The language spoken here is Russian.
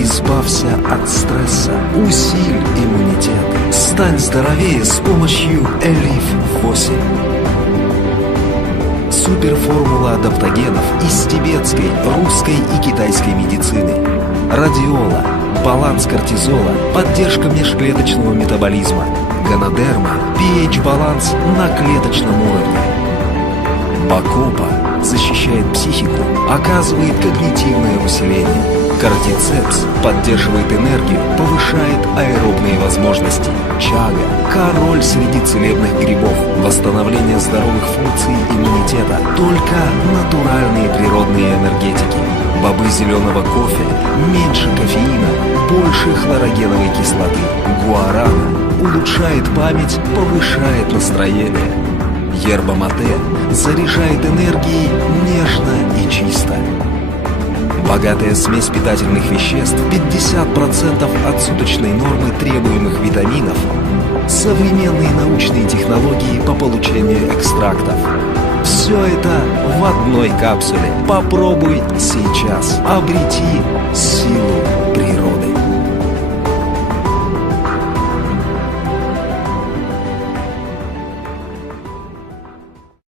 Избавься от стресса, усиль иммунитет. Стань здоровее с помощью Элиф 8. Суперформула адаптогенов из тибетской, русской и китайской медицины. Радиола, баланс кортизола, поддержка межклеточного метаболизма. Ганодерма, pH-баланс на клеточном уровне. Бакопа защищает психику, оказывает когнитивное усиление. Кортицепс поддерживает энергию, повышает аэробные возможности. Чага – король среди целебных грибов. Восстановление здоровых функций иммунитета. Только натуральные природные энергетики. Бобы зеленого кофе, меньше кофеина, больше хлорогеновой кислоты. Гуарана улучшает память, повышает настроение. Yerba Mate заряжает энергией нежно и чисто. Богатая смесь питательных веществ, 50% от суточной нормы требуемых витаминов, современные научные технологии по получению экстрактов. Все это в одной капсуле. Попробуй сейчас. Обрети силу